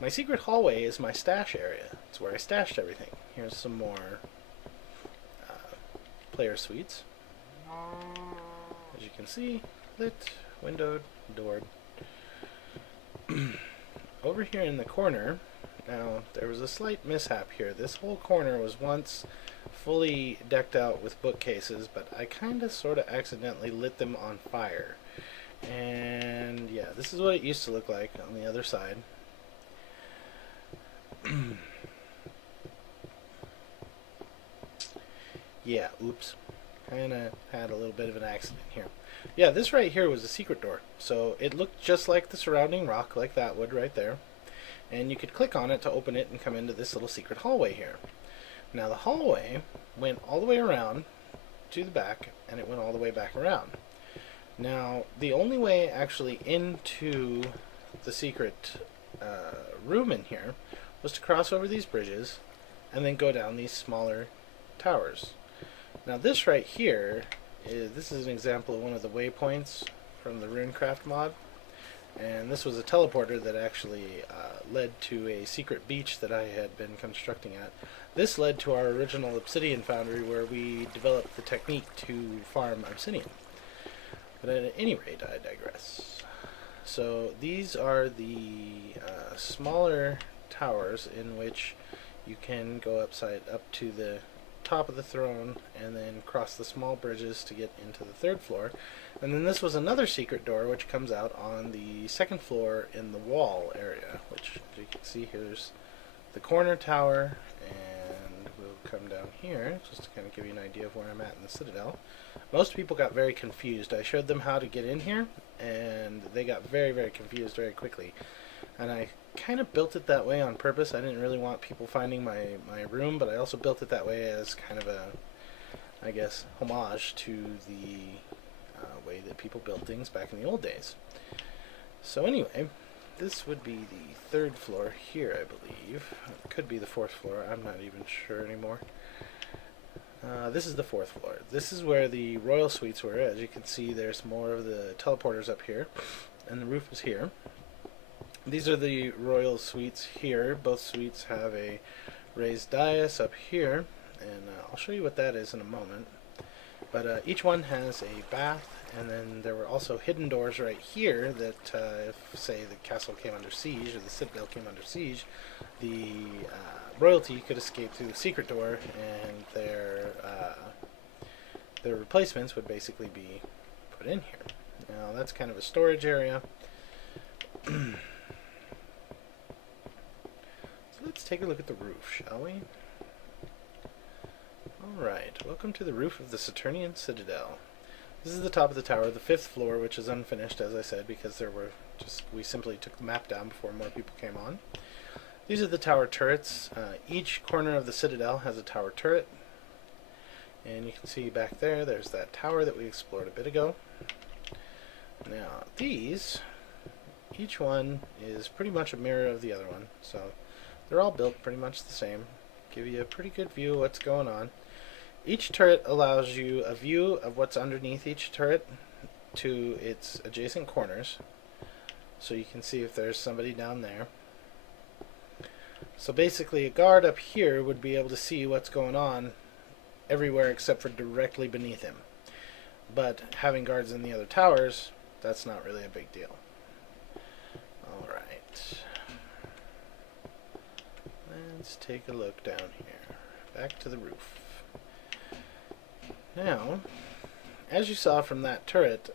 my secret hallway is my stash area. It's where I stashed everything. Here's some more player suites. As you can see, lit, windowed, doored. Over here in the corner, now there was a slight mishap here. This whole corner was once fully decked out with bookcases, but I kind of sort of accidentally lit them on fire. And yeah, this is what it used to look like on the other side. Yeah, oops. Kind of had a little bit of an accident here. Yeah, this right here was a secret door. So it looked just like the surrounding rock, like that would right there. And you could click on it to open it and come into this little secret hallway here. Now the hallway went all the way around to the back, and it went all the way back around. Now the only way actually into the secret room in here was to cross over these bridges and then go down these smaller towers. Now this right here, this is an example of one of the waypoints from the Runecraft mod, and this was a teleporter that actually led to a secret beach that I had been constructing at. This led to our original obsidian foundry where we developed the technique to farm obsidian. But at any rate, I digress. So these are the smaller towers in which you can go up to the top of the throne and then cross the small bridges to get into the third floor. And then this was another secret door which comes out on the second floor in the wall area, which, as you can see, here's the corner tower, and we'll come down here just to kind of give you an idea of where I'm at in the Citadel. Most people got very confused. I showed them how to get in here, and they got very, very confused very quickly. And I kind of built it that way on purpose. I didn't really want people finding my room, but I also built it that way as kind of a, I guess, homage to the way that people built things back in the old days. So anyway, this would be the third floor here, I believe. It could be the fourth floor. I'm not even sure anymore. This is the fourth floor. This is where the royal suites were. As you can see, there's more of the teleporters up here, and the roof is here. These are the royal suites here. Both suites have a raised dais up here, and I'll show you what that is in a moment. But each one has a bath, and then there were also hidden doors right here that if, say, the castle came under siege, or the citadel came under siege, the royalty could escape through the secret door, and their replacements would basically be put in here. Now that's kind of a storage area. So let's take a look at the roof, shall we? Alright, welcome to the roof of the Saturnian Citadel. This is the top of the tower, the fifth floor, which is unfinished, as I said, because we simply took the map down before more people came on. These are the tower turrets. Each corner of the Citadel has a tower turret. And you can see back there, there's that tower that we explored a bit ago. Now, these, each one is pretty much a mirror of the other one, so they're all built pretty much the same. Give you a pretty good view of what's going on. Each turret allows you a view of what's underneath each turret to its adjacent corners, so you can see if there's somebody down there. So basically a guard up here would be able to see what's going on everywhere except for directly beneath him. But having guards in the other towers, that's not really a big deal. Alright. Let's take a look down here. Back to the roof. Now, as you saw from that turret,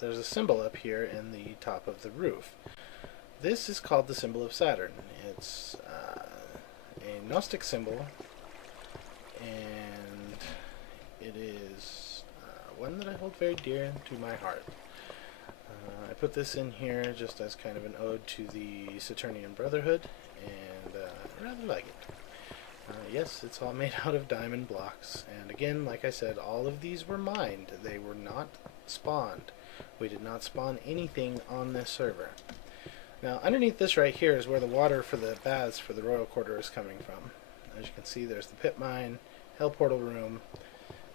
there's a symbol up here in the top of the roof. This is called the symbol of Saturn. It's a Gnostic symbol, and it is one that I hold very dear to my heart. I put this in here just as kind of an ode to the Saturnian Brotherhood, and I rather like it. Yes, it's all made out of diamond blocks, and again, like I said, all of these were mined. They were not spawned. We did not spawn anything on this server. Now, underneath this right here is where the water for the baths for the royal quarter is coming from. As you can see, there's the pit mine, hell portal room,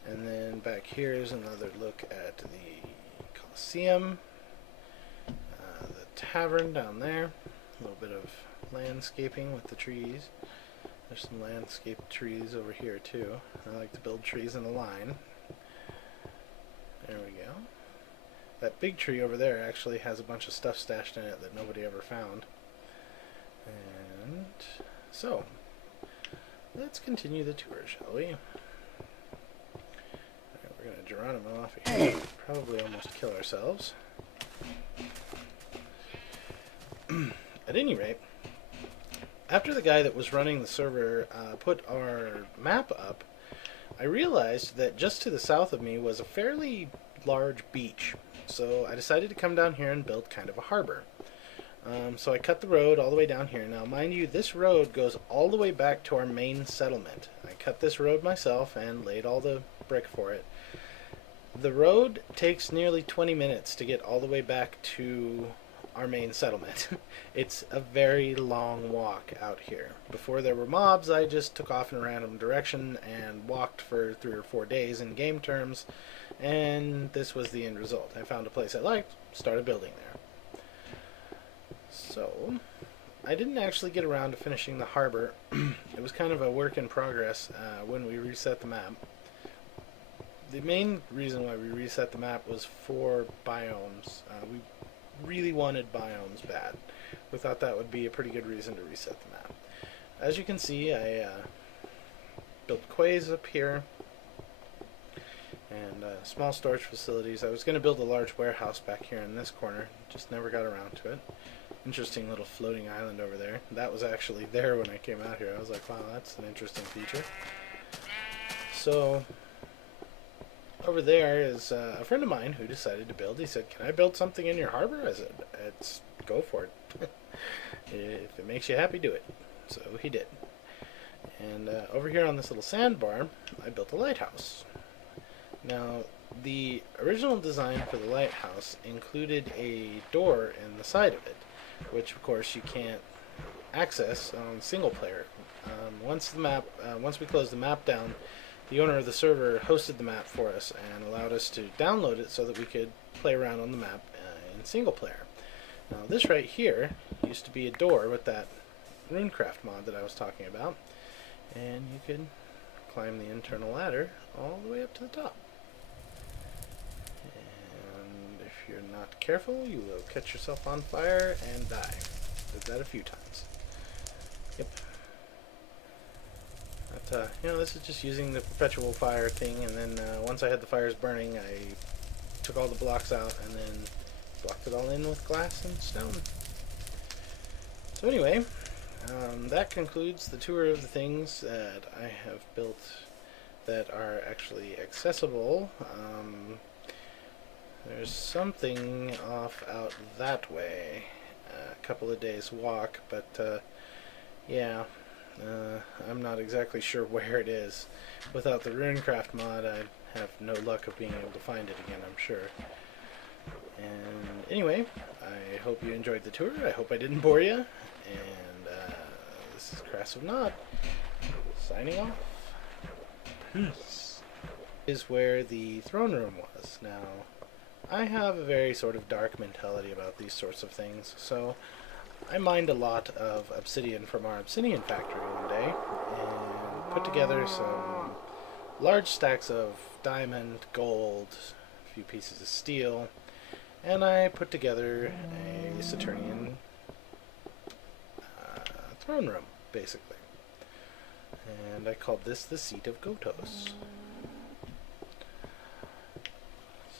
and then back here is another look at the Colosseum, the tavern down there, a little bit of landscaping with the trees. There's some landscape trees over here too. I like to build trees in a line. There we go. That big tree over there actually has a bunch of stuff stashed in it that nobody ever found. And so, let's continue the tour, shall we? Alright, we're going to Geronimo off of here. Probably almost kill ourselves. At any rate, after the guy that was running the server put our map up, I realized that just to the south of me was a fairly large beach. So I decided to come down here and build kind of a harbor. So I cut the road all the way down here. Now, mind you, this road goes all the way back to our main settlement. I cut this road myself and laid all the brick for it. The road takes nearly 20 minutes to get all the way back to our main settlement. It's a very long walk out here. Before there were mobs, I just took off in a random direction and walked for 3 or 4 days in game terms, and this was the end result. I found a place I liked, started building there. So, I didn't actually get around to finishing the harbor. It was kind of a work in progress when we reset the map. The main reason why we reset the map was for biomes. We really wanted biomes bad. We thought that would be a pretty good reason to reset the map. As you can see, I built quays up here and small storage facilities. I was going to build a large warehouse back here in this corner, just never got around to it. Interesting little floating island over there. That was actually there when I came out here. I was like, wow, that's an interesting feature. So over there is a friend of mine who decided to build. He said, can I build something in your harbor? I said, go for it. If it makes you happy, do it. So he did. And over here on this little sandbar, I built a lighthouse. Now, the original design for the lighthouse included a door in the side of it, which of course you can't access on single player. Once we closed the map down, the owner of the server hosted the map for us and allowed us to download it so that we could play around on the map in single player. Now this right here used to be a door with that Runecraft mod that I was talking about, and you could climb the internal ladder all the way up to the top. And if you're not careful, you will catch yourself on fire and die. Did that a few times. Yep. But, this is just using the perpetual fire thing, and then once I had the fires burning, I took all the blocks out and then blocked it all in with glass and stone. So anyway, that concludes the tour of the things that I have built that are actually accessible. There's something off out that way, a couple of days walk, but yeah. I'm not exactly sure where it is. Without the Runecraft mod, I'd have no luck of being able to find it again, I'm sure. And anyway, I hope you enjoyed the tour. I hope I didn't bore you. And this is Crass of Nod, signing off. Peace. Is where the throne room was. Now, I have a very sort of dark mentality about these sorts of things, so I mined a lot of obsidian from our obsidian factory one day and put together some large stacks of diamond, gold, a few pieces of steel, and I put together a Saturnian throne room, basically. And I called this the Seat of Gotos.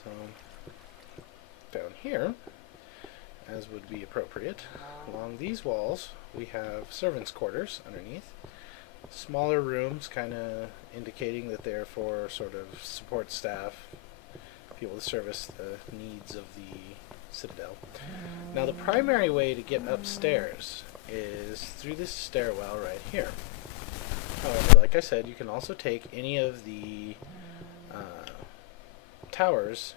So, down here, as would be appropriate, along these walls we have servants' quarters underneath. Smaller rooms, kind of indicating that they're for sort of support staff, people to service the needs of the citadel. Now the primary way to get upstairs is through this stairwell right here. However, like I said, you can also take any of the towers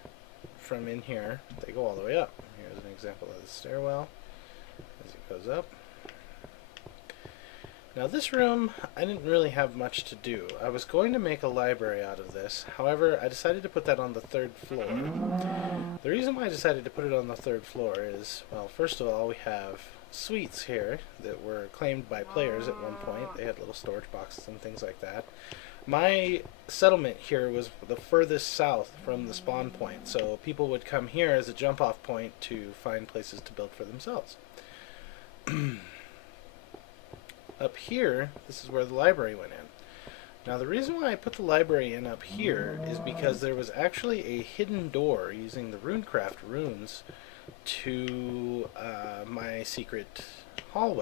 from in here. They go all the way up. Here's an example of the stairwell as it goes up. Now this room, I didn't really have much to do. I was going to make a library out of this. However, I decided to put that on the 3rd floor. The reason why I decided to put it on the 3rd floor is, well, first of all, we have suites here that were claimed by players at one point. They had little storage boxes and things like that. My settlement here was the furthest south from the spawn point, so people would come here as a jump-off point to find places to build for themselves. Up here, this is where the library went in. Now the reason why I put the library in up here is because there was actually a hidden door using the Runecraft runes to my secret hallway.